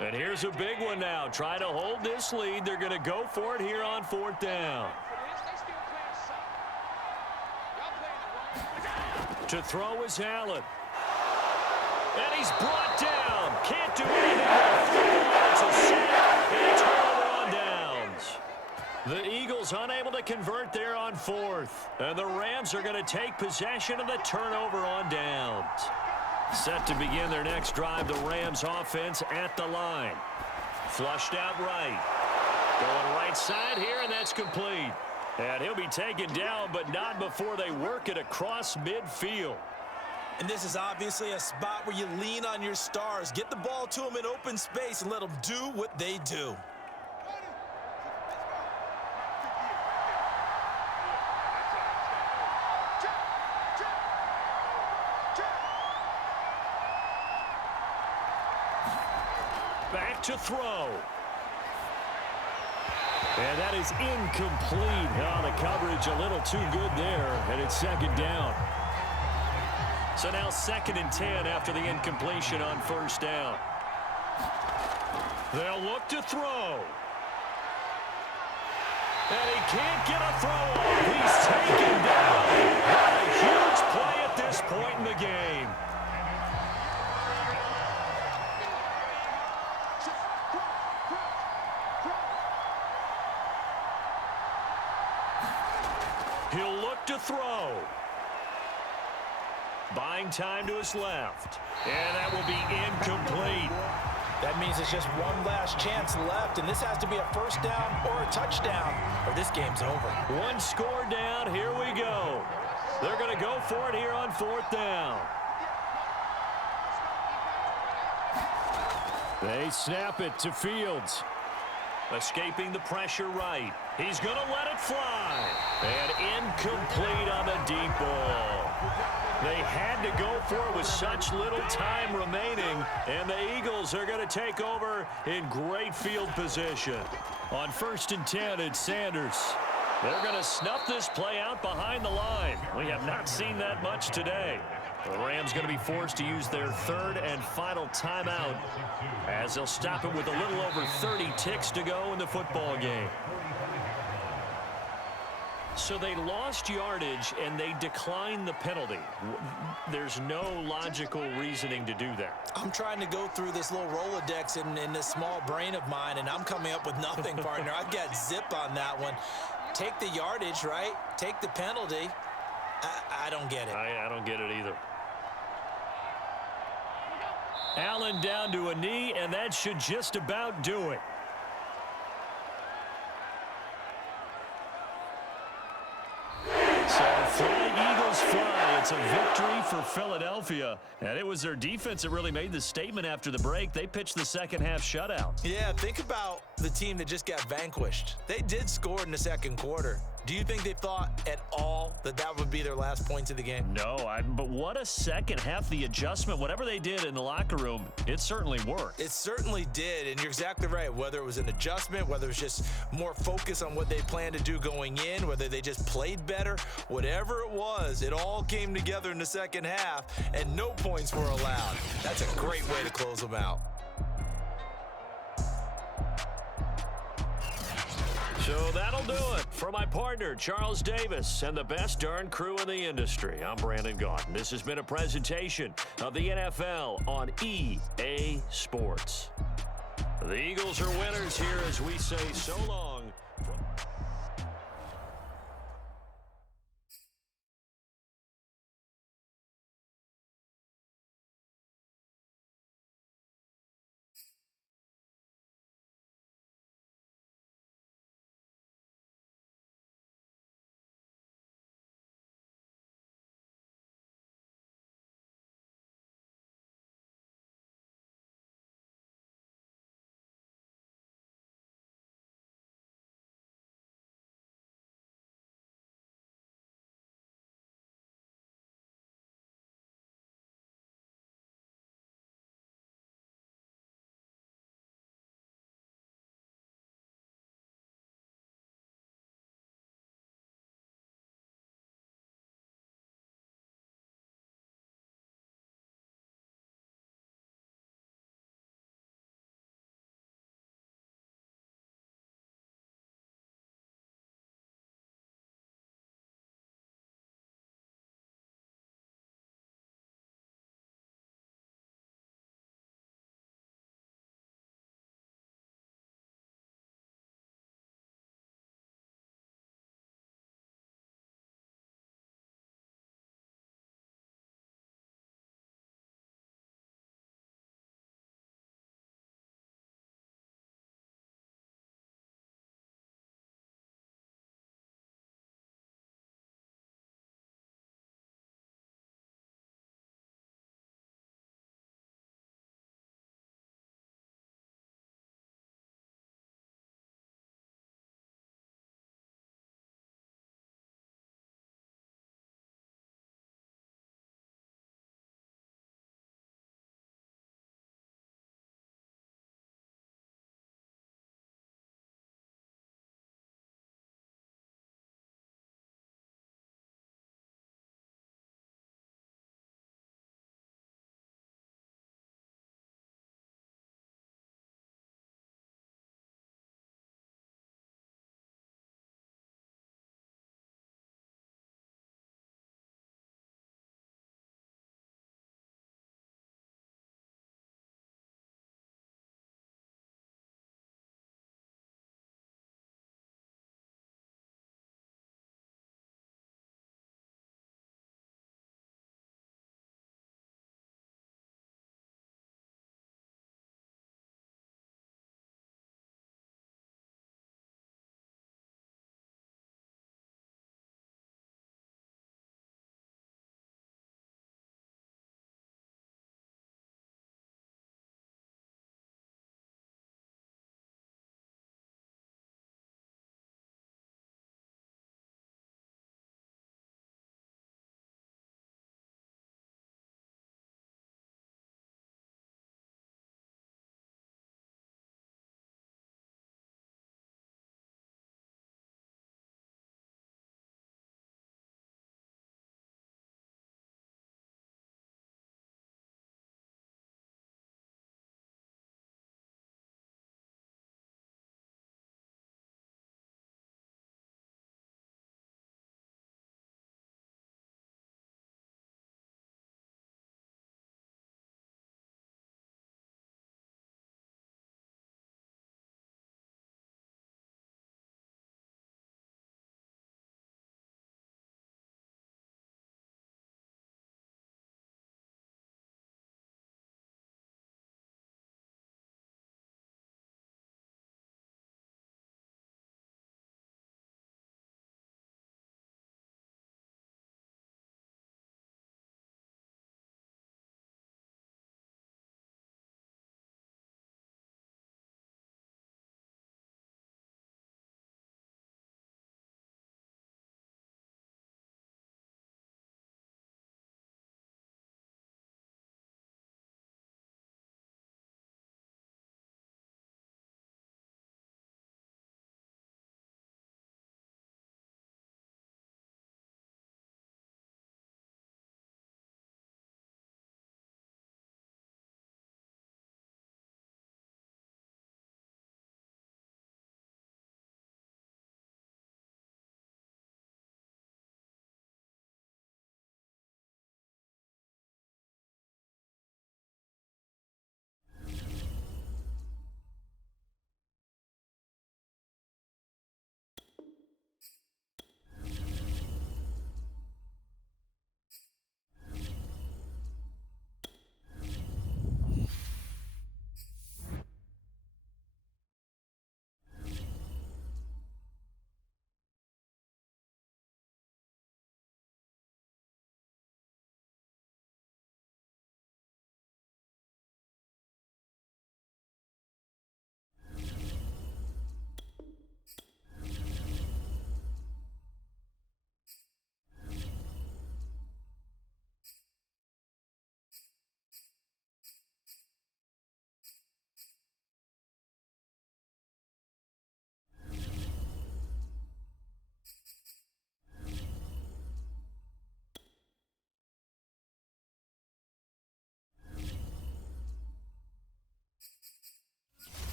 And here's a big one now. Trying to hold this lead. They're going to go for it here on 4th down. To throw is Allen. And he's brought down. Can't do anything. It's a sack and a turnover on downs. The Eagles unable to convert there on 4th. And the Rams are going to take possession of the turnover on downs. Set to begin their next drive, the Rams offense at the line. Flushed out right. Going right side here, and that's complete. And he'll be taken down, but not before they work it across midfield. And this is obviously a spot where you lean on your stars. Get the ball to them in open space and let them do what they do. Back to throw. And that is incomplete. Oh, the coverage a little too good there, and it's 2nd down. So now 2nd and 10 after the incompletion on 1st down. They'll look to throw. And he can't get a throw off. He's taken down. What a huge play at this point in the game. He'll look to throw. Buying time to his left. And that will be incomplete. That means it's just one last chance left, and this has to be a 1st down or a touchdown, or this game's over. One score down. Here we go. They're going to go for it here on 4th down. They snap it to Fields. Escaping the pressure right. He's going to let it fly. And incomplete on the deep ball. They had to go for it with such little time remaining, and the Eagles are going to take over in great field position. On 1st and 10, it's Sanders. They're going to snuff this play out behind the line. We have not seen that much today. The Rams going to be forced to use their 3rd and final timeout as they'll stop it with a little over 30 ticks to go in the football game. So they lost yardage and they declined the penalty. There's no logical reasoning to do that. I'm trying to go through this little Rolodex in this small brain of mine, and I'm coming up with nothing, partner. I've got zip on that one. Take the yardage, right? Take the penalty. I don't get it. I don't get it either. Allen down to a knee, and that should just about do it. So fly, Eagles fly. It's a victory for Philadelphia. And it was their defense that really made the statement after the break. They pitched the second-half shutout. Yeah, think about the team that just got vanquished. They did score in the 2nd quarter. Do you think they thought at all that that would be their last points of the game? No, but what a second half. The adjustment, whatever they did in the locker room, it certainly worked. It certainly did, and you're exactly right. Whether it was an adjustment, whether it was just more focus on what they planned to do going in, whether they just played better, whatever it was, it all came together in the 2nd half, and no points were allowed. That's a great way to close them out. So that'll do it for my partner, Charles Davis, and the best darn crew in the industry. I'm Brandon Gaudin. This has been a presentation of the NFL on EA Sports. The Eagles are winners here as we say so long.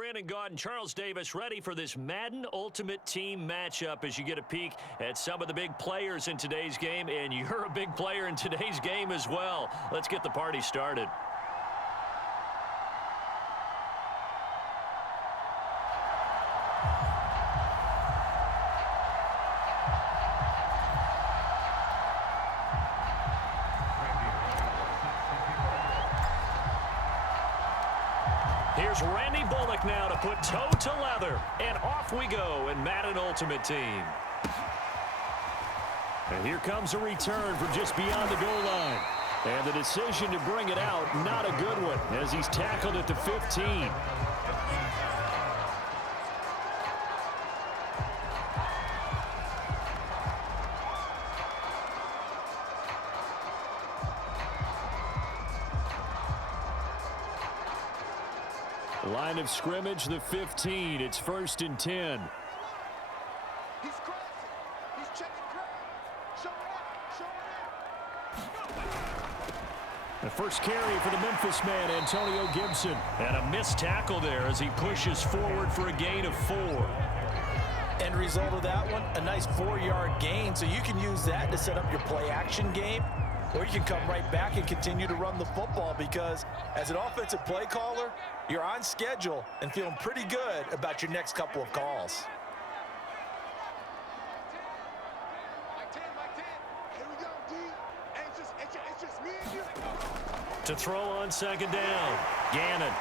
Brandon Gaud and Charles Davis ready for this Madden Ultimate Team matchup as you get a peek at some of the big players in today's game, and you're a big player in today's game as well. Let's get the party started. Here's Randy Bullock now to put toe to leather. And off we go in Madden Ultimate Team. And here comes a return from just beyond the goal line. And the decision to bring it out, not a good one, as he's tackled at the 15. Line of scrimmage, the 15. It's 1st and 10. He's crossing. He's checking ground. Show it up. The first carry for the Memphis man, Antonio Gibson. And a missed tackle there as he pushes forward for a gain of 4. End result of that one, a nice 4-yard gain. So you can use that to set up your play-action game, or you can come right back and continue to run the football, because as an offensive play caller, you're on schedule and feeling pretty good about your next couple of calls. Here we go, D. It's just me and you. To throw on 2nd down, Gannon.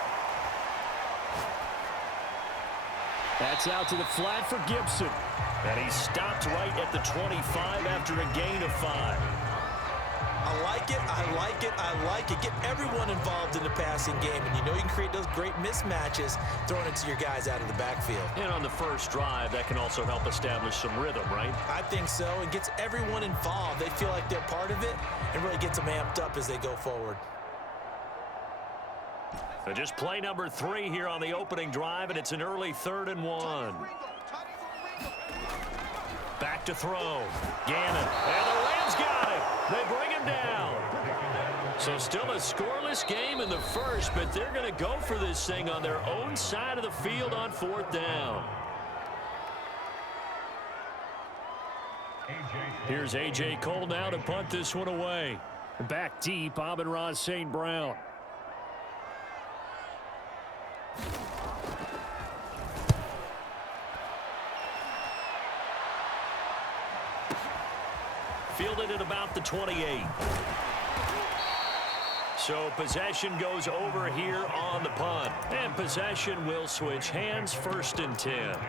That's out to the flat for Gibson. And he stopped right at the 25 after a gain of 5. I like it, I like it, I like it. Get everyone involved in the passing game, and you know you can create those great mismatches throwing it to your guys out of the backfield. And on the first drive, that can also help establish some rhythm, right? I think so, and gets everyone involved. They feel like they're part of it, and really gets them amped up as they go forward. So just play number 3 here on the opening drive, and it's an early 3rd and 1. Back to throw. Gannon. And the Rams got it. They bring him down. So still a scoreless game in the first, but they're going to go for this thing on their own side of the field on 4th down. Here's A.J. Cole now to punt this one away. Back deep, Amon-Ra St. Brown. Fielded at about the 28. So possession goes over here on the punt. And possession will switch hands, 1st and 10.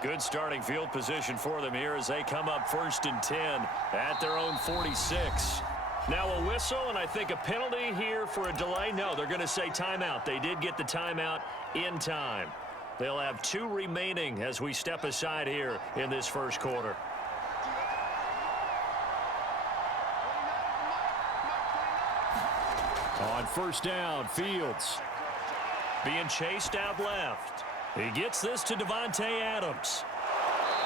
Good starting field position for them here as they come up 1st and 10 at their own 46. Now a whistle, and I think a penalty here for a delay. No, they're going to say timeout. They did get the timeout in time. They'll have 2 remaining as we step aside here in this first quarter. On 1st down, Fields being chased out left. He gets this to Devontae Adams.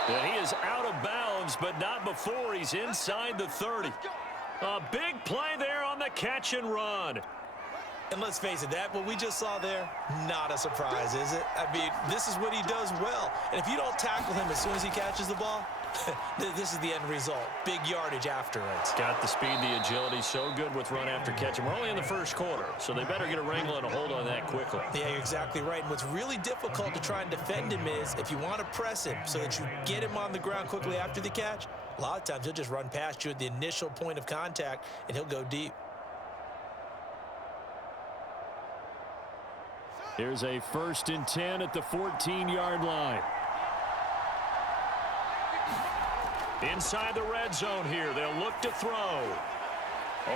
And he is out of bounds, but not before he's inside the 30. A big play there on the catch and run. And let's face it, that what we just saw there, not a surprise, is it? I mean, this is what he does well. And if you don't tackle him as soon as he catches the ball, this is the end result. Big yardage afterwards. Got the speed, the agility, so good with run after catch. And we're only in the first quarter, so they better get a wrangle and a hold on that quickly. Yeah, you're exactly right. And what's really difficult to try and defend him is if you want to press him so that you get him on the ground quickly after the catch, a lot of times he'll just run past you at the initial point of contact, and he'll go deep. Here's a 1st and 10 at the 14-yard line. Inside the red zone here, they'll look to throw.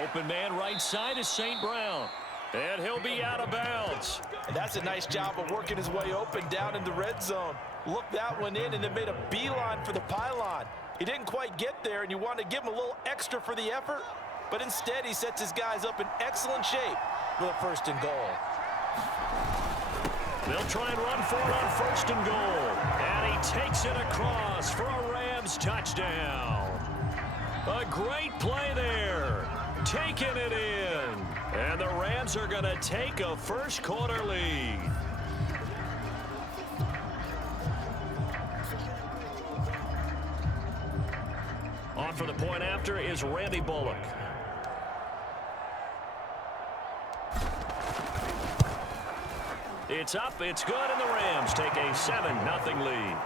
Open man right side is St. Brown. And he'll be out of bounds. And that's a nice job of working his way open down in the red zone. Looked that one in and then made a beeline for the pylon. He didn't quite get there, and you want to give him a little extra for the effort, but instead he sets his guys up in excellent shape for the first and goal. They'll try and run for it on first and goal. And he takes it across for a Rams touchdown. A great play there. Taking it in. And the Rams are going to take a first quarter lead. On for the point after is Randy Bullock. It's up, it's good, and the Rams take a 7-0 lead.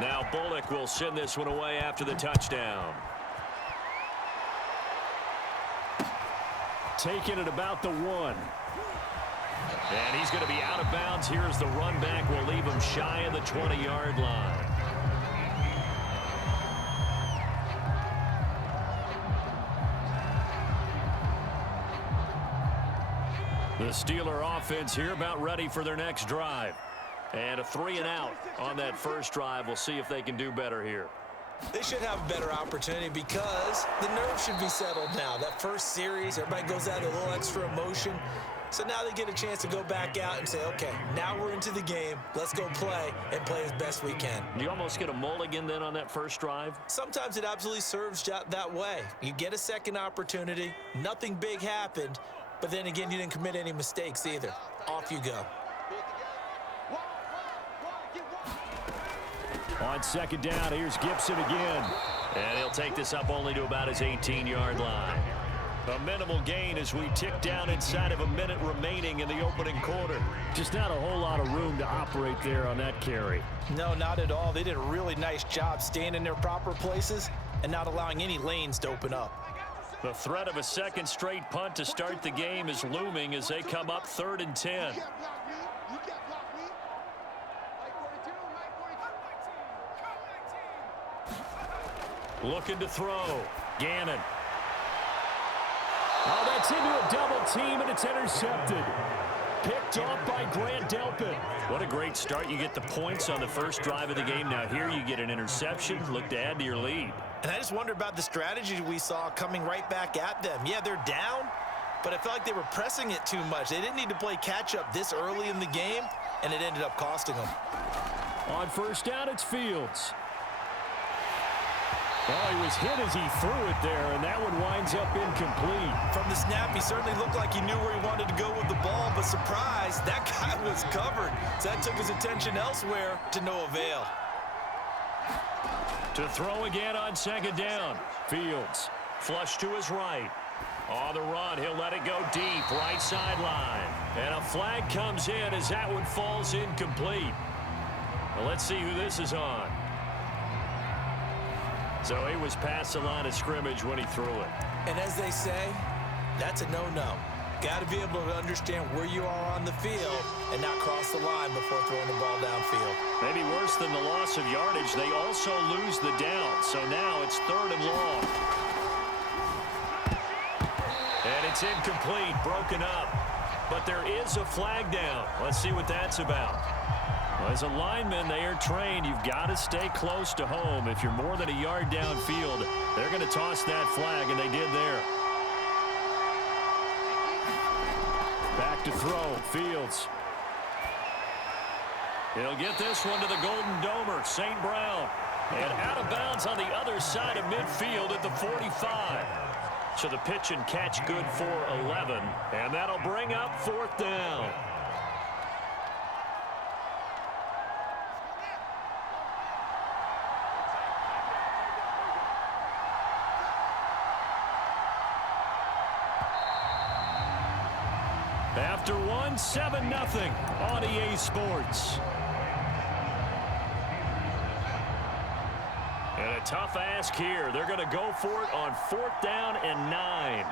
Now Bullock will send this one away after the touchdown. Taking it about the 1. And he's going to be out of bounds. Here's the run back. Will leave him shy of the 20-yard line. The Steeler offense here about ready for their next drive. And a 3-and-out on that first drive. We'll see if they can do better here. They should have a better opportunity because the nerves should be settled now. That first series, everybody goes out with a little extra emotion. So now they get a chance to go back out and say, okay, now we're into the game. Let's go play and play as best we can. You almost get a mulligan then on that first drive? Sometimes it absolutely serves that way. You get a second opportunity. Nothing big happened. But then again, you didn't commit any mistakes either. Off you go. On second down, here's Gibson again. And he'll take this up only to about his 18-yard line. A minimal gain as we tick down inside of a minute remaining in the opening quarter. Just not a whole lot of room to operate there on that carry. No, not at all. They did a really nice job staying in their proper places and not allowing any lanes to open up. The threat of a second straight punt to start the game is looming as they come up 3rd and 10. Looking to throw. Gannon. Oh, that's into a double team, and it's intercepted. Picked off by Grant Delpit. What a great start. You get the points on the first drive of the game. Now here you get an interception. Look to add to your lead. And I just wonder about the strategy we saw coming right back at them. Yeah, they're down, but I felt like they were pressing it too much. They didn't need to play catch-up this early in the game, and it ended up costing them. On first down, it's Fields. Well, he was hit as he threw it there, and that one winds up incomplete. From the snap, he certainly looked like he knew where he wanted to go with the ball, but surprise, that guy was covered. So that took his attention elsewhere to no avail. To throw again on second down. Fields, flush to his right. On the run, he'll let it go deep, right sideline. And a flag comes in as that one falls incomplete. Well, let's see who this is on. So he was past the line of scrimmage when he threw it. And as they say, that's a no-no. Got to be able to understand where you are on the field and not cross the line before throwing the ball downfield. Maybe worse than the loss of yardage, they also lose the down. So now it's 3rd and long. And it's incomplete, broken up. But there is a flag down. Let's see what that's about. Well, as a lineman, they are trained. You've got to stay close to home. If you're more than a yard downfield, they're going to toss that flag, and they did there. Back to throw, Fields. He'll get this one to the Golden Domer, St. Brown. And out of bounds on the other side of midfield at the 45. So the pitch and catch good for 11, and that'll bring up 4th down. After one, 7-0 on EA Sports. And a tough ask here. They're going to go for it on 4th down and 9.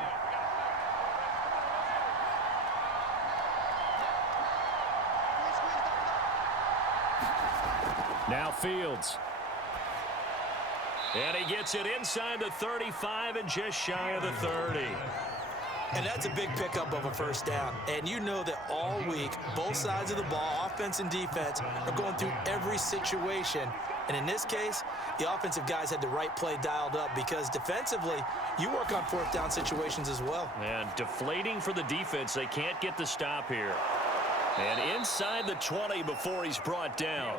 Now Fields. And he gets it inside the 35 and just shy of the 30. And that's a big pickup of a first down. And you know that all week, both sides of the ball, offense and defense, are going through every situation. And in this case, the offensive guys had the right play dialed up because defensively, you work on fourth down situations as well. And deflating for the defense. They can't get the stop here. And inside the 20 before he's brought down.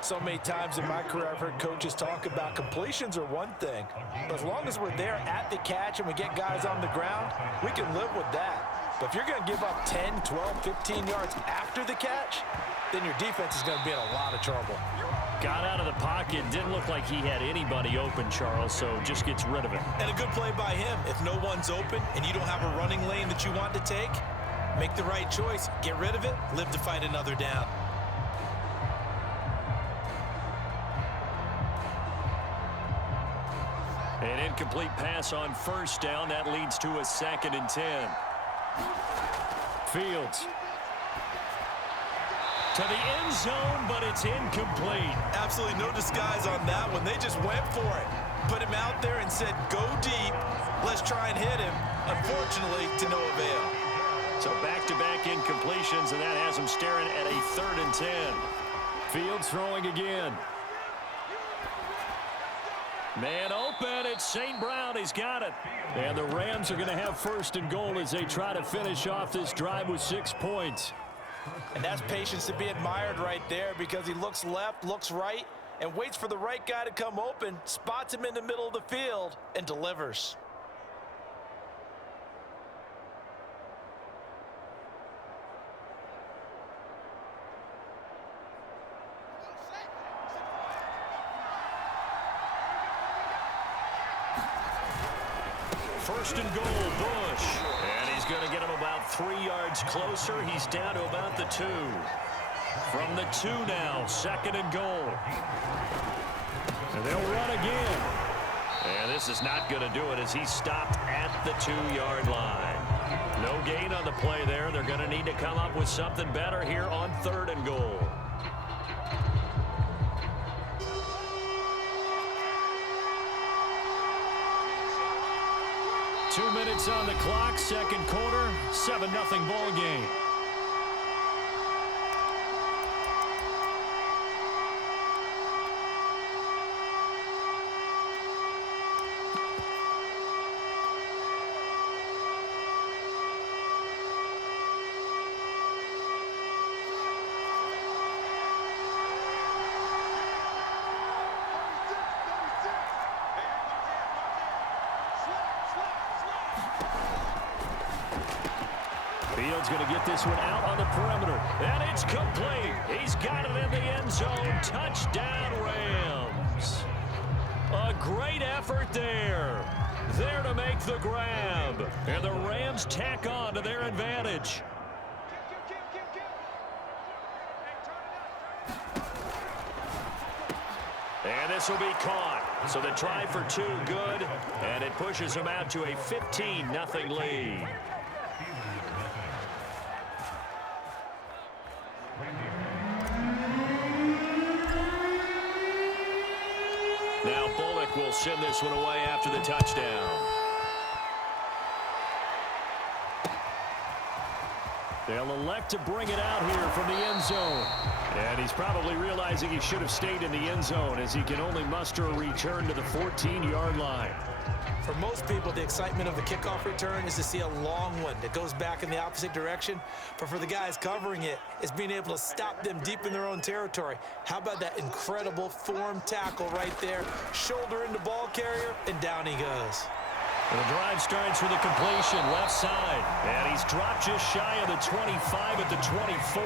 So many times in my career, I've heard coaches talk about completions are one thing. But as long as we're there at the catch and we get guys on the ground, we can live with that. But if you're going to give up 10, 12, 15 yards after the catch, then your defense is going to be in a lot of trouble. Got out of the pocket. Didn't look like he had anybody open, Charles, so just gets rid of it. And a good play by him. If no one's open and you don't have a running lane that you want to take, make the right choice. Get rid of it. Live to fight another down. An incomplete pass on first down. That leads to a 2nd and 10. Fields. To the end zone, but it's incomplete. Absolutely no disguise on that one. They just went for it. Put him out there and said, go deep. Let's try and hit him. Unfortunately, to no avail. So back-to-back incompletions, and that has him staring at a 3rd and 10. Fields throwing again. Man open, it's St. Brown, he's got it. And the Rams are going to have 1st and goal as they try to finish off this drive with 6 points. And that's patience to be admired right there because he looks left, looks right, and waits for the right guy to come open, spots him in the middle of the field, and delivers. First and goal, Bush. And he's going to get him about 3 yards closer. He's down to about the 2. From the 2 now, 2nd and goal. And they'll run again. And this is not going to do it as he's stopped at the 2-yard line. No gain on the play there. They're going to need to come up with something better here on 3rd and goal. 2 minutes on the clock, 2nd quarter, 7-0 ball game. Fields going to get this one out on the perimeter. And it's complete. He's got it in the end zone. Touchdown, Rams. A great effort there. There to make the grab. And the Rams tack on to their advantage. And this will be caught. So the try for 2 good. And it pushes them out to a 15-0 lead. Now Bullock will send this one away after the touchdown. They'll elect to bring it out here from the end zone. And he's probably realizing he should have stayed in the end zone as he can only muster a return to the 14-yard line. For most people, the excitement of the kickoff return is to see a long one that goes back in the opposite direction. But for the guys covering it, it's being able to stop them deep in their own territory. How about that incredible form tackle right there? Shoulder into ball carrier, and down he goes. And the drive starts with a completion left side. And he's dropped just shy of the 25 at the 24.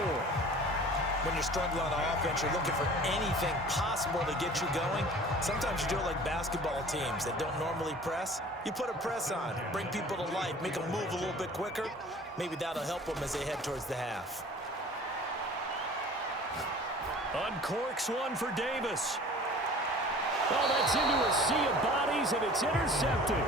When you're struggling on offense, you're looking for anything possible to get you going. Sometimes you do it like basketball teams that don't normally press. You put a press on, bring people to life, make them move a little bit quicker. Maybe that'll help them as they head towards the half. Uncorks one for Davis. Oh, that's into a sea of bodies, and it's intercepted.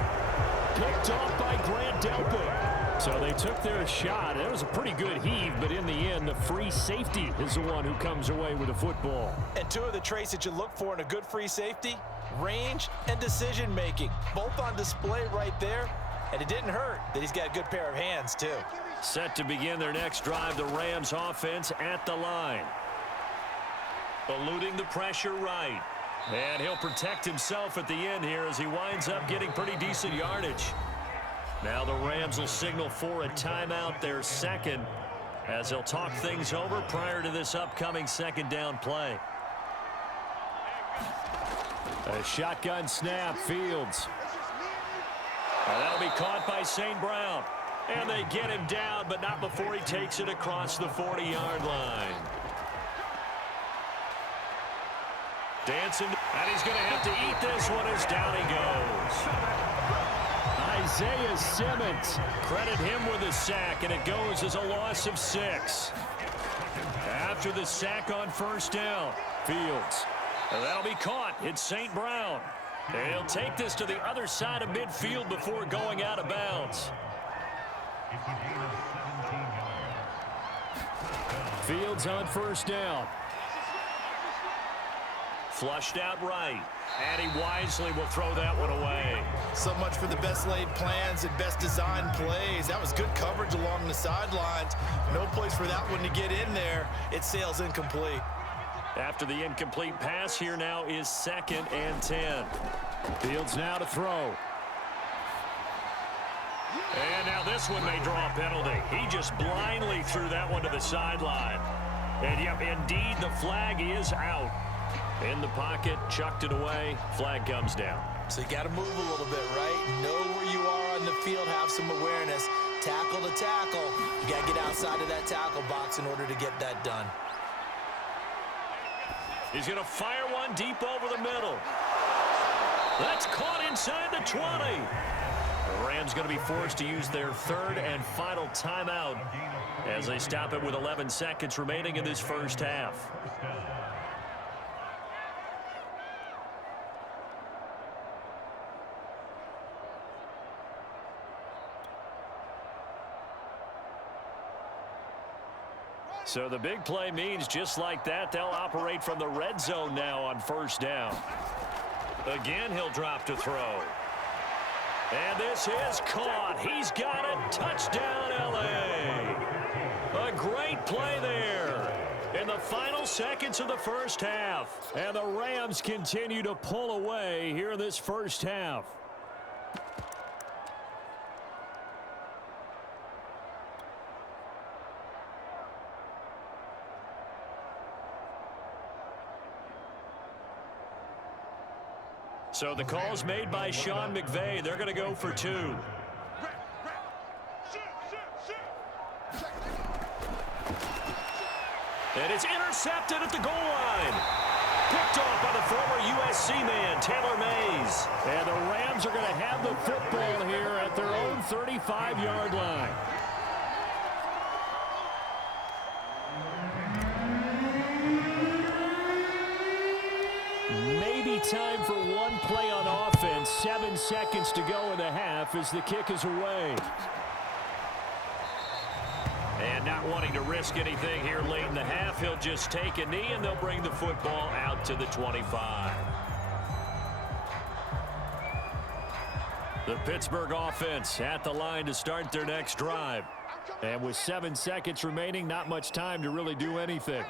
Picked off by Grant Delpit. So they took their shot. It was a pretty good heave, but in the end, the free safety is the one who comes away with the football. And 2 of the traits that you look for in a good free safety, range and decision-making, both on display right there. And it didn't hurt that he's got a good pair of hands, too. Set to begin their next drive, the Rams offense at the line. Eluding the pressure right. And he'll protect himself at the end here as he winds up getting pretty decent yardage. Now the Rams will signal for a timeout, their second, as they'll talk things over prior to this upcoming second down play. A shotgun snap, Fields. And that'll be caught by St. Brown. And they get him down, but not before he takes it across the 40-yard line. Dancing, and he's going to have to eat this one as down he goes. Isaiah Simmons, credit him with a sack, and it goes as a loss of 6. After the sack on first down, Fields. And that'll be caught. It's St. Brown. And he'll take this to the other side of midfield before going out of bounds. Fields on first down. Flushed out right. And he wisely will throw that one away. So much for the best laid plans and best designed plays. That was good coverage along the sidelines. No place for that one to get in there. It sails incomplete. After the incomplete pass, here now is 2nd and 10. Fields now to throw. And now this one may draw a penalty. He just blindly threw that one to the sideline. And yep, indeed, the flag is out. In the pocket, chucked it away. Flag comes down. So you got to move a little bit, right? Know where you are on the field, have some awareness. Tackle to tackle. You got to get outside of that tackle box in order to get that done. He's going to fire one deep over the middle. That's caught inside the 20. The Rams going to be forced to use their third and final timeout as they stop it with 11 seconds remaining in this first half. So the big play means just like that, they'll operate from the red zone now on first down. Again, he'll drop to throw. And this is caught. He's got it. Touchdown, L.A. A great play there in the final seconds of the first half. And the Rams continue to pull away here in this first half. So the call's made by Sean McVay. They're going to go for 2. And it's intercepted at the goal line. Picked off by the former USC man, Taylor Mays. And the Rams are going to have the football here at their own 35-yard line. Time for one play on offense. 7 seconds to go in the half as the kick is away. And not wanting to risk anything here late in the half, he'll just take a knee and they'll bring the football out to the 25. The Pittsburgh offense at the line to start their next drive. And with 7 seconds remaining, not much time to really do anything.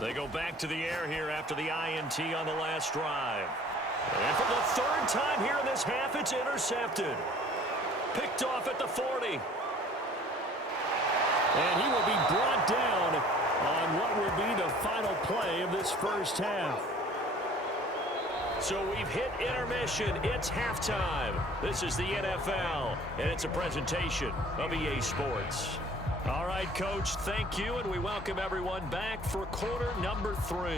They go back to the air here after the INT on the last drive. And for the 3rd time here in this half, it's intercepted. Picked off at the 40. And he will be brought down on what will be the final play of this first half. So we've hit intermission. It's halftime. This is the NFL, and it's a presentation of EA Sports. All right, Coach, thank you, and we welcome everyone back for quarter number 3.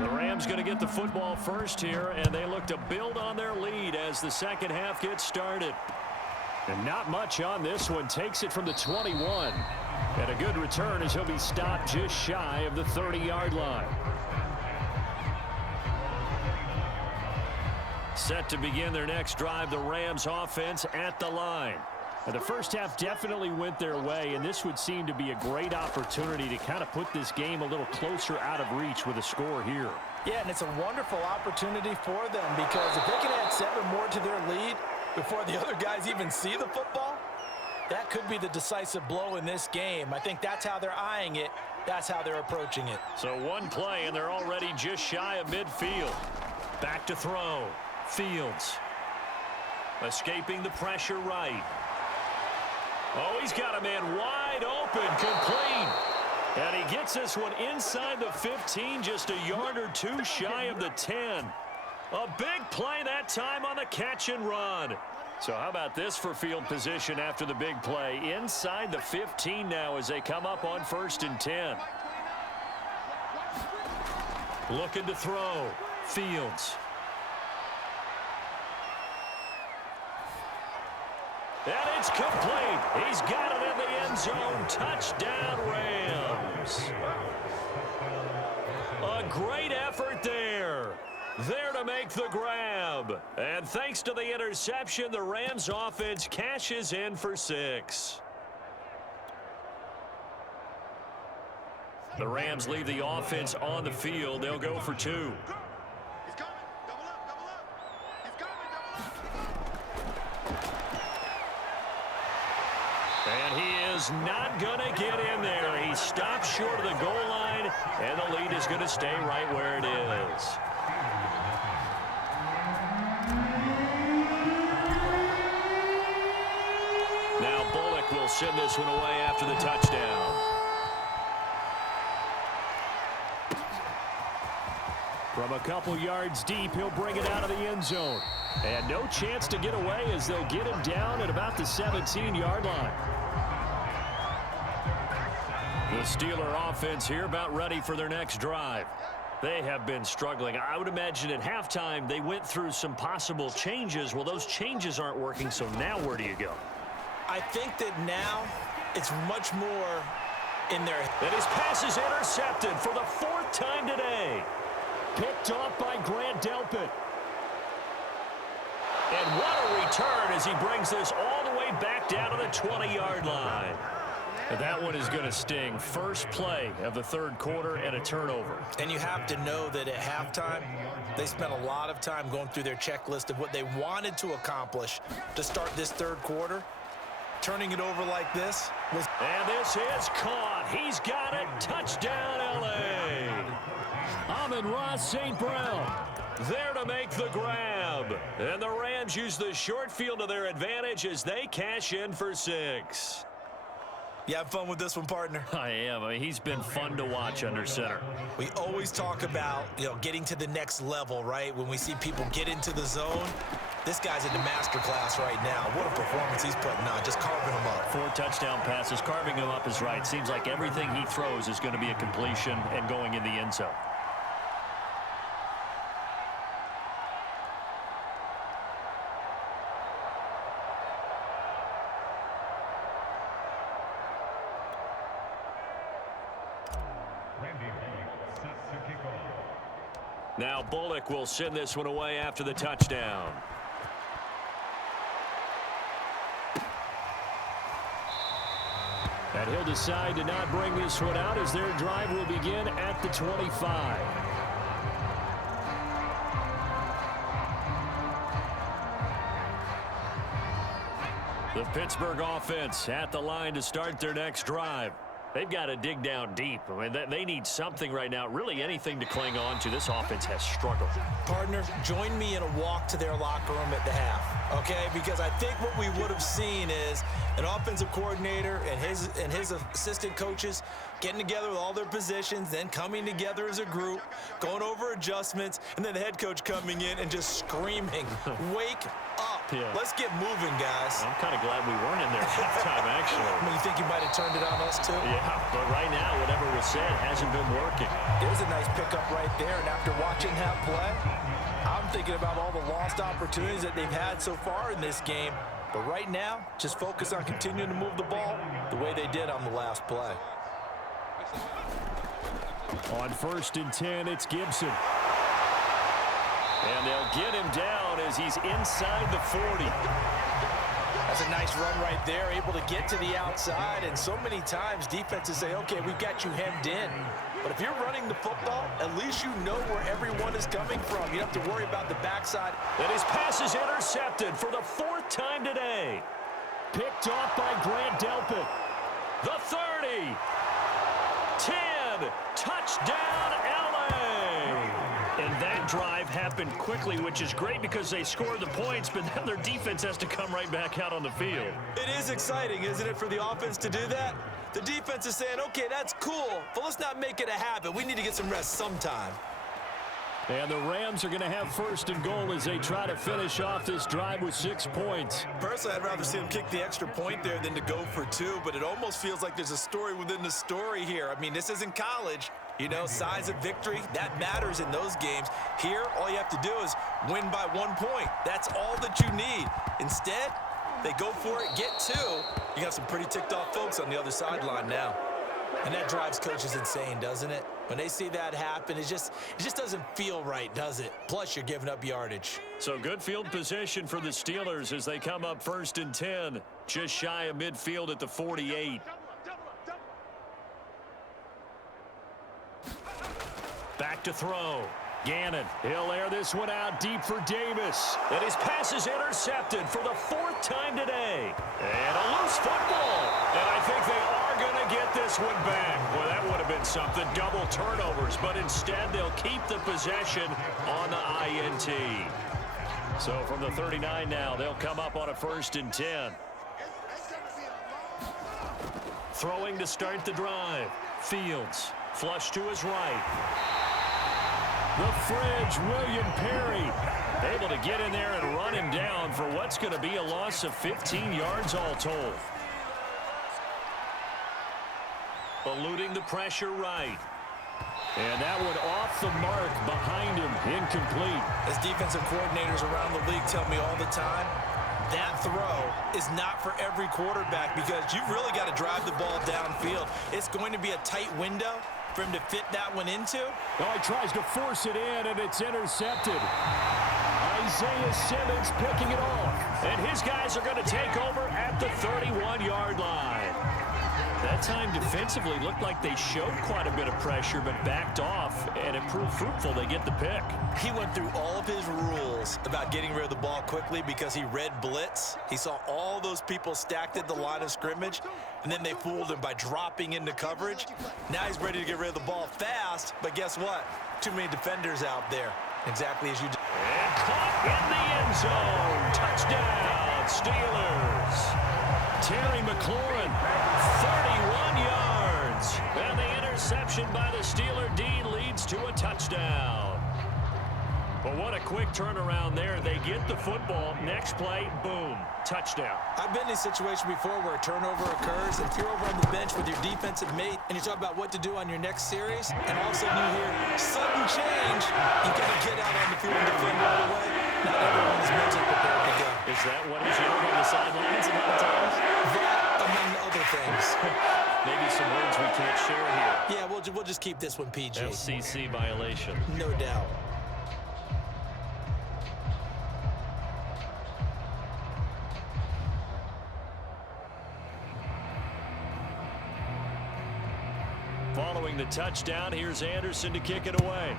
The Rams going to get the football first here, and they look to build on their lead as the second half gets started. And not much on this one. Takes it from the 21. And a good return as he'll be stopped just shy of the 30-yard line. Set to begin their next drive, the Rams offense at the line. And the first half definitely went their way, and this would seem to be a great opportunity to kind of put this game a little closer out of reach with a score here. Yeah, and it's a wonderful opportunity for them because if they can add 7 more to their lead before the other guys even see the football, that could be the decisive blow in this game. I think that's how they're eyeing it. That's how they're approaching it. So one play, and they're already just shy of midfield. Back to throw. Fields. Escaping the pressure right. Oh, he's got a man wide open, complete. And he gets this one inside the 15, just a yard or two shy of the 10. A big play that time on the catch and run. So how about this for field position after the big play? Inside the 15 now as they come up on 1st and 10. Looking to throw. Fields. And it's complete. He's got it in the end zone. Touchdown, Rams. A great effort there. There to make the grab. And thanks to the interception, the Rams offense cashes in for 6. The Rams leave the offense on the field. They'll go for 2. And he is not going to get in there. He stops short of the goal line, and the lead is going to stay right where it is. Now Bullock will send this one away after the touchdown. From a couple yards deep, he'll bring it out of the end zone. And no chance to get away as they'll get him down at about the 17-yard line. The Steeler offense here about ready for their next drive. They have been struggling. I would imagine at halftime they went through some possible changes. Well, those changes aren't working, so now where do you go? I think that now it's much more in their... And his pass is intercepted for the 4th time today. Picked off by Grant Delpit. And what a return as he brings this all the way back down to the 20-yard line. That one is going to sting. First play of the 3rd quarter and a turnover. And you have to know that at halftime, they spent a lot of time going through their checklist of what they wanted to accomplish to start this 3rd quarter. Turning it over like this was... And this is caught. He's got it. Touchdown, L.A. Amon-Ra St. Brown there to make the grab. And the Rams use the short field to their advantage as they cash in for 6. You have fun with this one, partner? I am. I mean, he's been fun to watch under center. We always talk about, getting to the next level, right? When we see people get into the zone, this guy's in the master class right now. What a performance he's putting on, just carving them up. 4 touchdown passes. Carving him up is right. Seems like everything he throws is going to be a completion and going in the end zone. Now Bullock will send this one away after the touchdown. And he'll decide to not bring this one out as their drive will begin at the 25. The Pittsburgh offense at the line to start their next drive. They've got to dig down deep. I mean, they need something right now, really anything to cling on to. This offense has struggled. Partner, join me in a walk to their locker room at the half, okay? Because I think what we would have seen is an offensive coordinator and his assistant coaches getting together with all their positions, then coming together as a group, going over adjustments, and then the head coach coming in and just screaming, wake up. Yeah. Let's get moving, guys. I'm kind of glad we weren't in there at halftime, actually. I mean, you think you might have turned it on us, too? Yeah, but right now, whatever was said hasn't been working. There's a nice pickup right there, and after watching that play, I'm thinking about all the lost opportunities that they've had so far in this game. But right now, just focus on continuing to move the ball the way they did on the last play. On 1st and 10, it's Gibson. And they'll get him down as he's inside the 40. That's a nice run right there, able to get to the outside. And so many times defenses say, okay, we've got you hemmed in. But if you're running the football, at least you know where everyone is coming from. You don't have to worry about the backside. And his pass is intercepted for the 4th time today. Picked off by Grant Delpit. The 30. 10. Touchdown, LA. And that drive happened quickly, which is great because they scored the points, but then their defense has to come right back out on the field. It is exciting, isn't it, for the offense to do that? The defense is saying, okay, that's cool, but let's not make it a habit. We need to get some rest sometime. And the Rams are going to have 1st and goal as they try to finish off this drive with 6 points. Personally, I'd rather see them kick the extra point there than to go for 2, but it almost feels like there's a story within the story here. I mean, this isn't college. You know, size of victory, that matters in those games. Here, all you have to do is win by 1 point. That's all that you need. Instead, they go for it, get 2. You got some pretty ticked off folks on the other sideline now. And that drives coaches insane, doesn't it? When they see that happen, it just doesn't feel right, does it? Plus, you're giving up yardage. So good field position for the Steelers as they come up 1st and 10, just shy of midfield at the 48. Back to throw. Gannon, he'll air this one out deep for Davis. And his pass is intercepted for the 4th time today. And a loose football. And I think they are going to get this one back. Well, that would have been something. Double turnovers. But instead, they'll keep the possession on the INT. So from the 39 now, they'll come up on a 1st and 10. Throwing to start the drive. Fields, flush to his right. The fridge, William Perry, able to get in there and run him down for what's going to be a loss of 15 yards all told. Eluding the pressure right. And that one off the mark behind him, incomplete. As defensive coordinators around the league tell me all the time, that throw is not for every quarterback because you've really got to drive the ball downfield. It's going to be a tight window for him to fit that one into. Oh, he tries to force it in, and it's intercepted. Isaiah Simmons picking it off. And his guys are going to take over at the 31-yard line. That time defensively looked like they showed quite a bit of pressure but backed off, and it proved fruitful. They get the pick. He went through all of his rules about getting rid of the ball quickly because he read blitz. He saw all those people stacked at the line of scrimmage, and then they fooled him by dropping into coverage. Now he's ready to get rid of the ball fast, but guess what? Too many defenders out there. Exactly as you did. And caught in the end zone. Touchdown, Steelers. Terry McLaurin, 31 yards. And the interception by the Steeler D leads to a touchdown. But what a quick turnaround there. They get the football. Next play, boom, touchdown. I've been in a situation before where a turnover occurs, and if you're over on the bench with your defensive mate and you talk about what to do on your next series, and all of a sudden you hear sudden change, you got to get out on the field and defend right away. Not everyone is mentally prepared to go. Is that what he's yelled on the sidelines a lot of times? That, among other things. Maybe some words we can't share here. Yeah, we'll just keep this one PG. FCC violation. No doubt. Following the touchdown, here's Anderson to kick it away.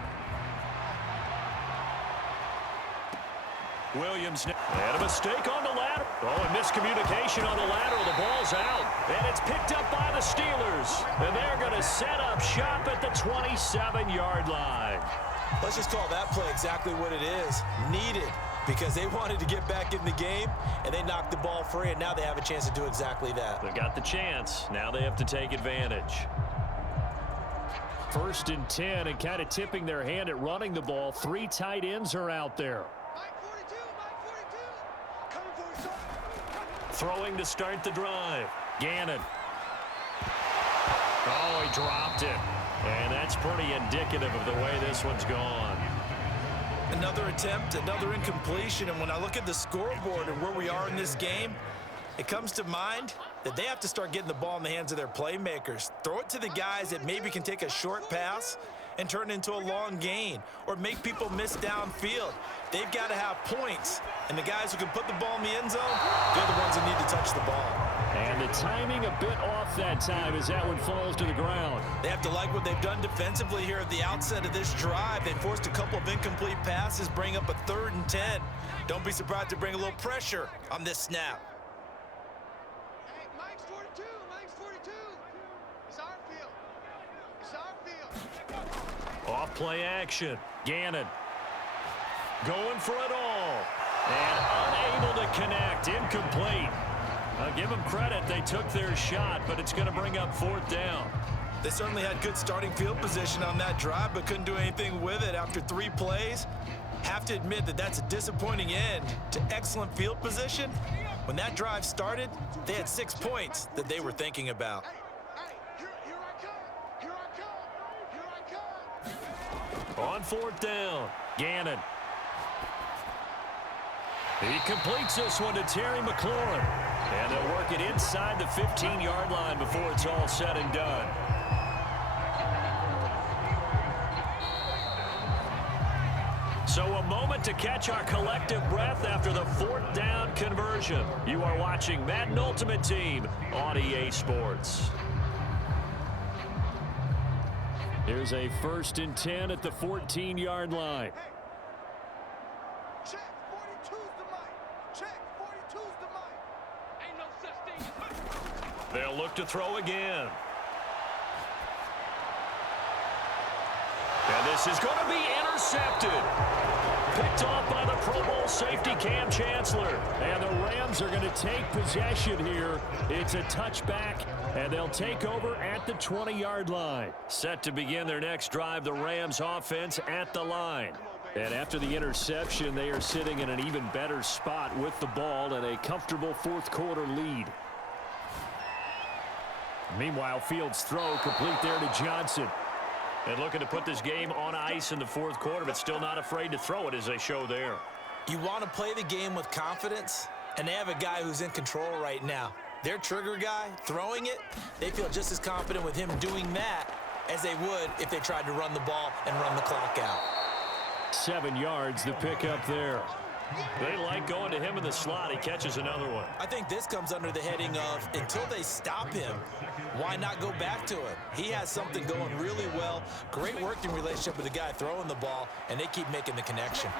Williams, and a mistake on the lateral. Oh, and miscommunication on the lateral. The ball's out, and it's picked up by the Steelers. And they're going to set up shop at the 27-yard line. Let's just call that play exactly what it is. Needed, because they wanted to get back in the game, and they knocked the ball free, and now they have a chance to do exactly that. They got the chance. Now they have to take advantage. 1st and 10, and kind of tipping their hand at running the ball. 3 tight ends are out there. Throwing to start the drive. Gannon. Oh, he dropped it. And that's pretty indicative of the way this one's gone. Another attempt, another incompletion, and when I look at the scoreboard and where we are in this game, it comes to mind that they have to start getting the ball in the hands of their playmakers. Throw it to the guys that maybe can take a short pass and turn it into a long gain or make people miss downfield. They've got to have points, and the guys who can put the ball in the end zone, they're the ones that need to touch the ball. And the timing a bit off that time as that one falls to the ground. They have to like what they've done defensively here at the outset of this drive. They forced a couple of incomplete passes, bring up a 3rd and 10. Don't be surprised to bring a little pressure on this snap. Hey, Mike's 42. Mike's 42. It's our field. It's our field. Off play action. Gannon going for it all. And unable to connect. Incomplete. I'll give them credit. They took their shot, but it's going to bring up 4th down. They certainly had good starting field position on that drive, but couldn't do anything with it after 3 plays. Have to admit that that's a disappointing end to excellent field position. When that drive started, they had 6 points that they were thinking about. Hey, here I come. Here I come. Here I come. On 4th down, Gannon. He completes this one to Terry McLaurin. And they'll work it inside the 15-yard line before it's all said and done. So a moment to catch our collective breath after the 4th down conversion. You are watching Madden Ultimate Team on EA Sports. Here's a 1st and 10 at the 14-yard line. Check. 42's the mic. Check. 42's the mic. Ain't no such thing as... They'll look to throw again. And this is going to be intercepted. Picked off by the Pro Bowl safety Cam Chancellor. And the Rams are going to take possession here. It's a touchback, and they'll take over at the 20-yard line. Set to begin their next drive, the Rams offense at the line. And after the interception, they are sitting in an even better spot with the ball and a comfortable 4th quarter lead. Meanwhile, Fields' throw complete there to Johnson. And looking to put this game on ice in the 4th quarter, but still not afraid to throw it as they show there. You want to play the game with confidence, and they have a guy who's in control right now. Their trigger guy throwing it, they feel just as confident with him doing that as they would if they tried to run the ball and run the clock out. 7 yards, the pickup there. They like going to him in the slot. He catches another one. I think this comes under the heading of until they stop him, why not go back to it? He has something going really well. Great working relationship with the guy throwing the ball, and they keep making the connection.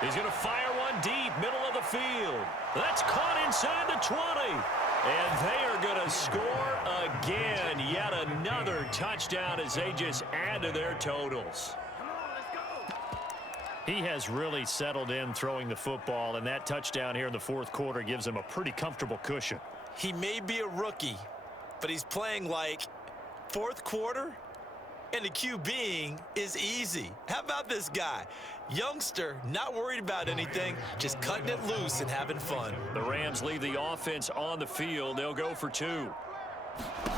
He's going to fire one deep, middle of the field. That's caught inside the 20. And they are going to score again. Yet another touchdown as they just add to their totals. He has really settled in throwing the football, and that touchdown here in the 4th quarter gives him a pretty comfortable cushion. He may be a rookie, but he's playing like 4th quarter, and the QBing is easy. How about this guy? Youngster, not worried about anything, just cutting it loose and having fun. The Rams leave the offense on the field. They'll go for 2.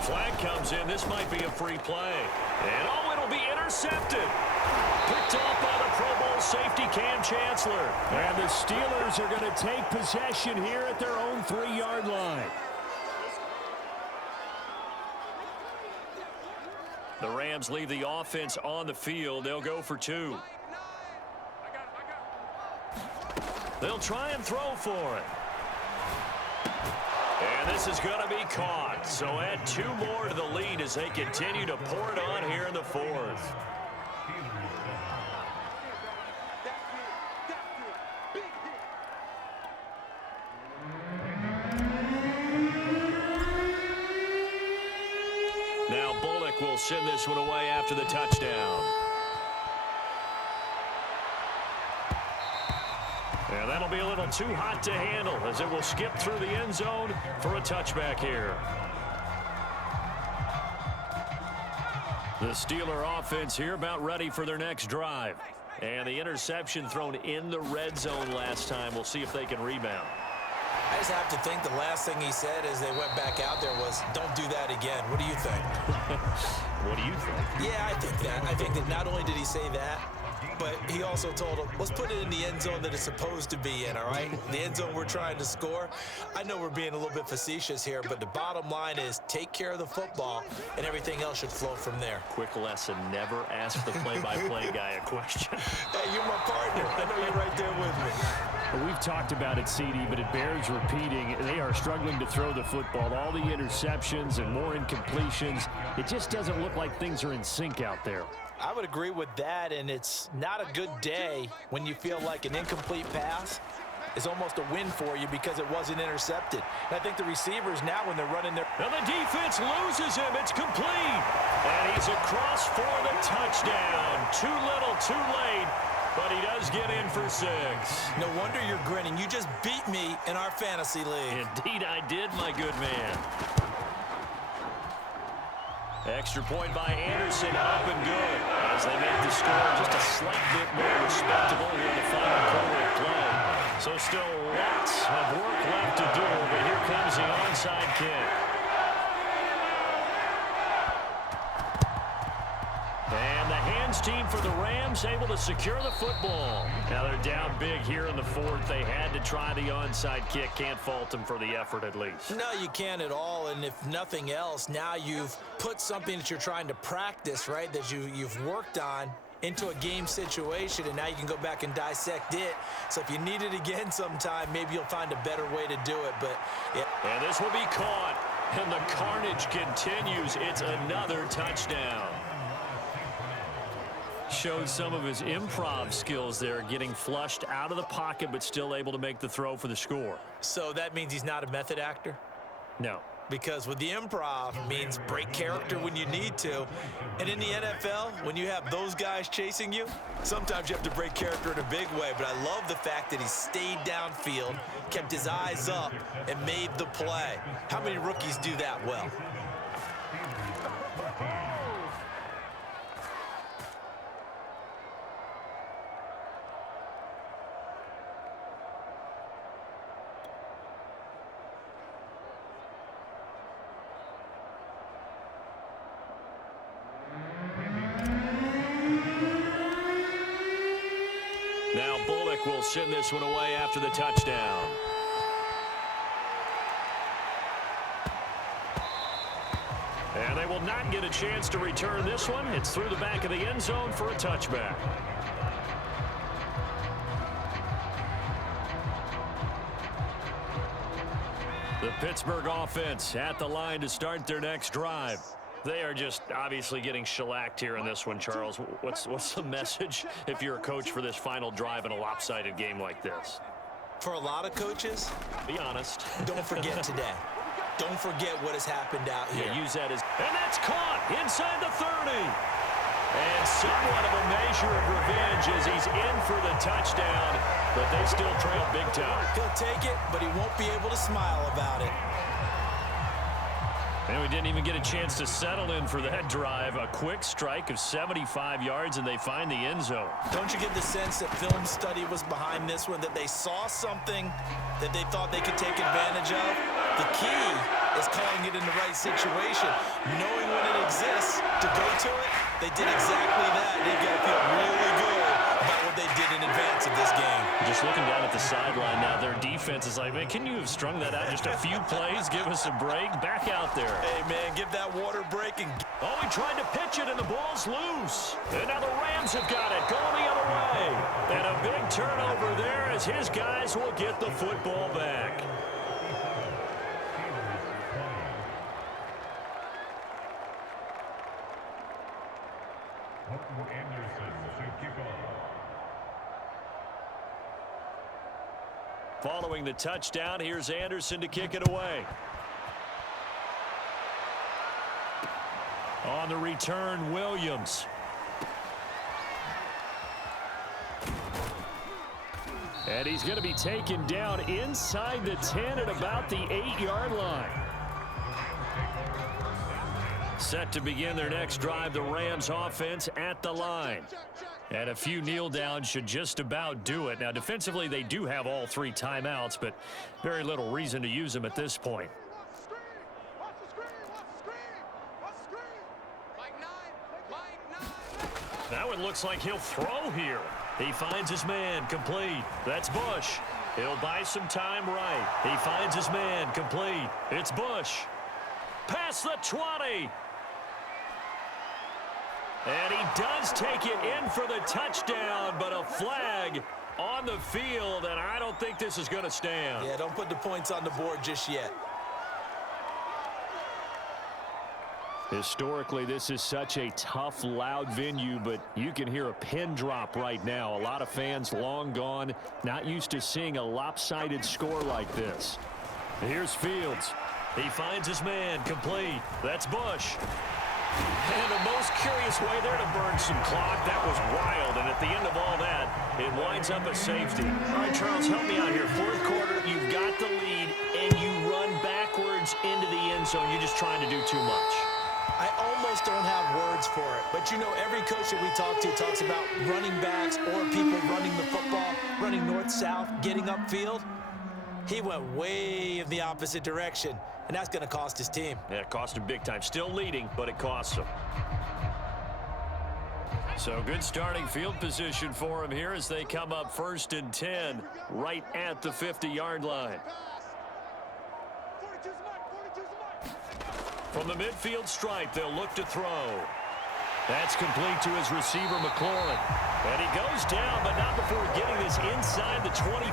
Flag comes in. This might be a free play. And oh, it'll be intercepted. Picked off by the Pro Bowl safety Cam Chancellor. And the Steelers are going to take possession here at their own 3-yard line. The Rams leave the offense on the field. They'll go for 2. They'll try and throw for it. And this is going to be caught. So add 2 more to the lead as they continue to pour it on here in the 4th. Now Bullock will send this one away after the touchdown. And that'll be a little too hot to handle as it will skip through the end zone for a touchback here. The Steeler offense here about ready for their next drive. And the interception thrown in the red zone last time. We'll see if they can rebound. I just have to think the last thing he said as they went back out there was, don't do that again. What do you think? What do you think? Yeah, I think that. I think that not only did he say that, but he also told him, let's put it in the end zone that it's supposed to be in, all right? The end zone we're trying to score. I know we're being a little bit facetious here, but the bottom line is take care of the football, and everything else should flow from there. Quick lesson, never ask the play-by-play guy a question. Hey, you're my partner. I know you're right there with me. Well, we've talked about it, CD, but it bears repeating. They are struggling to throw the football. All the interceptions and more incompletions. It just doesn't look like things are in sync out there. I would agree with that, and it's not a good day when you feel like an incomplete pass is almost a win for you because it wasn't intercepted. And I think the receivers now, when they're running their... Now the defense loses him. It's complete. And he's across for the touchdown. Too little, too late. But he does get in for 6. No wonder you're grinning. You just beat me in our fantasy league. Indeed I did, my good man. Extra point by Anderson, up and good. As they make the score just a slight bit more respectable here in the final quarter of play. So still lots of work left to do, but here comes the onside kick. And the hands team for the Rams able to secure the football. Now they're down big here in the 4th. They had to try the onside kick. Can't fault them for the effort at least. No, you can't at all. And if nothing else, now you've put something that you're trying to practice, right, that you've worked on into a game situation, and now you can go back and dissect it. So if you need it again sometime, maybe you'll find a better way to do it. But yeah. And this will be caught. And the carnage continues. It's another touchdown. Showed some of his improv skills there, getting flushed out of the pocket, but still able to make the throw for the score. So that means he's not a method actor? No. Because with the improv means break character when you need to. And in the NFL, when you have those guys chasing you, sometimes you have to break character in a big way. But I love the fact that he stayed downfield, kept his eyes up, and made the play. How many rookies do that well? Now Bullock will send this one away after the touchdown. And they will not get a chance to return this one. It's through the back of the end zone for a touchback. The Pittsburgh offense at the line to start their next drive. They are just obviously getting shellacked here in this one, Charles. What's the message if you're a coach for this final drive in a lopsided game like this? For a lot of coaches, be honest. Don't forget today. Don't forget what has happened out here. Yeah, use that as... And that's caught inside the 30. And somewhat of a measure of revenge as he's in for the touchdown, but they still trail big time. He'll take it, but he won't be able to smile about it. And we didn't even get a chance to settle in for that drive. A quick strike of 75 yards, and they find the end zone. Don't you get the sense that film study was behind this one, that they saw something that they thought they could take advantage of? The key is calling it in the right situation. Knowing when it exists to go to it, they did exactly that. They've got to feel really good about what they did in advance of this game. Just looking down at the sideline now, their defense is like, man, can you have strung that out just a few plays? Give us a break. Back out there. Hey, man, give that water break. And oh, he tried to pitch it, and the ball's loose. And now the Rams have got it, going the other way. And a big turnover there as his guys will get the football back. Following the touchdown, here's Anderson to kick it away. On the return, Williams. And he's going to be taken down inside the 10 at about the 8-yard line. Set to begin their next drive, the Rams offense at the line. And a few kneel downs should just about do it. Now, defensively, they do have all 3 timeouts, but very little reason to use them at this point. Now it looks like he'll throw here. He finds his man, complete. That's Bush. He'll buy some time right. He finds his man, complete. It's Bush. Past the 20. And he does take it in for the touchdown, but a flag on the field, and I don't think this is going to stand. Yeah, don't put the points on the board just yet. Historically, this is such a tough, loud venue, but you can hear a pin drop right now. A lot of fans long gone, not used to seeing a lopsided score like this. Here's Fields. He finds his man, complete. That's Bush. And the most curious way there to burn some clock. That was wild, and at the end of all that, it winds up a safety. All right, Charles, help me out here. Fourth quarter, you've got the lead, and you run backwards into the end zone. You're just trying to do too much. I almost don't have words for it. But, you know, every coach that we talk to talks about running backs or people running the football, running north-south, getting upfield. He went way in the opposite direction, and that's going to cost his team. Yeah, it cost him big time. Still leading, but it costs him. So good starting field position for him here as they come up 1st and 10 right at the 50-yard line. From the midfield stripe, they'll look to throw. That's complete to his receiver, McLaurin. And he goes down, but not before getting this inside the 25.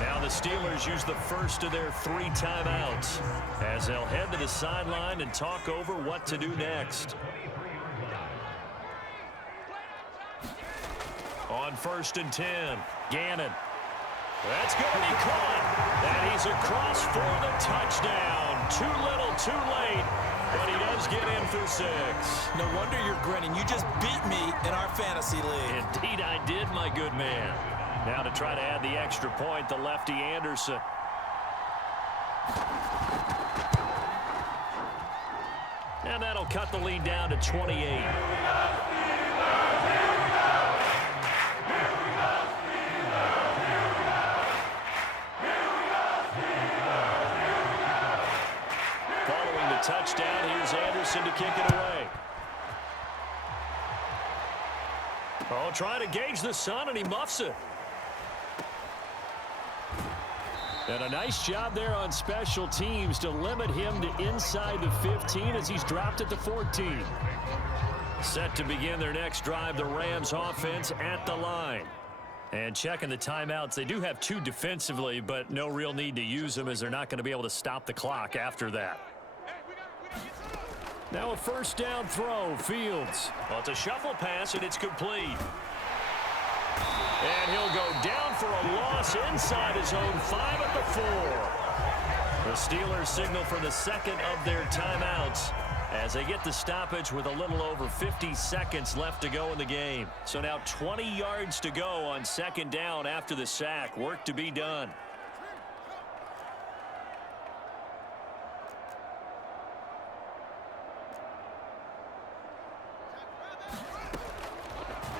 Now the Steelers use the first of their 3 timeouts as they'll head to the sideline and talk over what to do next. On 1st and 10, Gannon. That's going to be caught. And he's across for the touchdown. Too little, too late. But he does get in for 6. No wonder you're grinning. You just beat me in our fantasy league. Indeed I did, my good man. Now to try to add the extra point, the lefty Anderson. And that'll cut the lead down to 28. Touchdown. Here's Anderson to kick it away. Oh, trying to gauge the sun, and he muffs it. And a nice job there on special teams to limit him to inside the 15 as he's dropped at the 14. Set to begin their next drive, the Rams offense at the line. And checking the timeouts, they do have 2 defensively, but no real need to use them as they're not going to be able to stop the clock after that. Now a first down throw, Fields. Well, it's a shuffle pass, and it's complete. And he'll go down for a loss inside his own 5 at the 4. The Steelers signal for the second of their timeouts as they get the stoppage with a little over 50 seconds left to go in the game. So now 20 yards to go on 2nd down after the sack. Work to be done.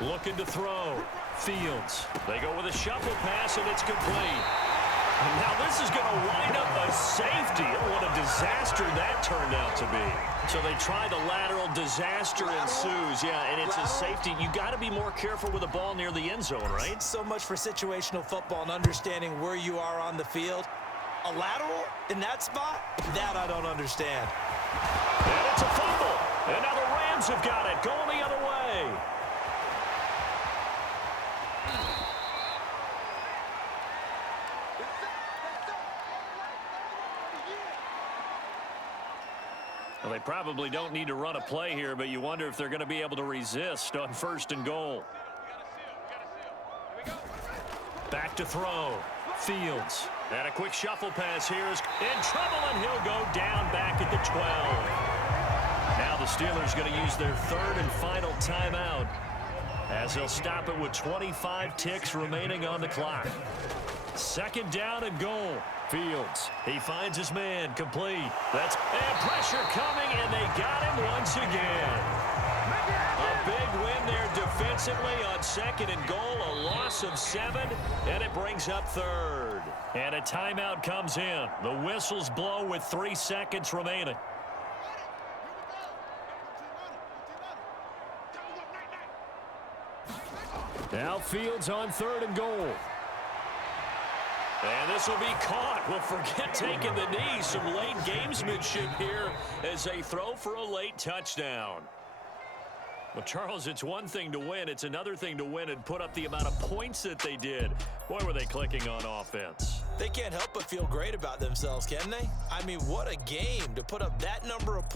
Looking to throw. Fields. They go with a shuffle pass, and it's complete. And now this is going to wind up a safety. Oh, what a disaster that turned out to be. So they try the lateral, disaster ensues. Yeah, and it's a safety. You got to be more careful with the ball near the end zone, right? So much for situational football and understanding where you are on the field. A lateral in that spot? That I don't understand. And it's a fumble. And now the Rams have got it. Going the other way. Well, they probably don't need to run a play here, but you wonder if they're going to be able to resist on 1st and goal. Back to throw. Fields. And a quick shuffle pass here is in trouble, and he'll go down back at the 12. Now the Steelers going to use their 3rd and final timeout as they'll stop it with 25 ticks remaining on the clock. 2nd down and goal. Fields. He finds his man, complete. That's and pressure coming, and they got him once again. A big win there defensively on 2nd and goal, a loss of 7, and it brings up 3rd. And a timeout comes in. The whistles blow with 3 seconds remaining. Now Fields on 3rd and goal. And this will be caught. Well, forget taking the knee. Some late gamesmanship here as they throw for a late touchdown. Well, Charles, it's one thing to win. It's another thing to win and put up the amount of points that they did. Boy, were they clicking on offense. They can't help but feel great about themselves, can they? I mean, what a game to put up that number of points.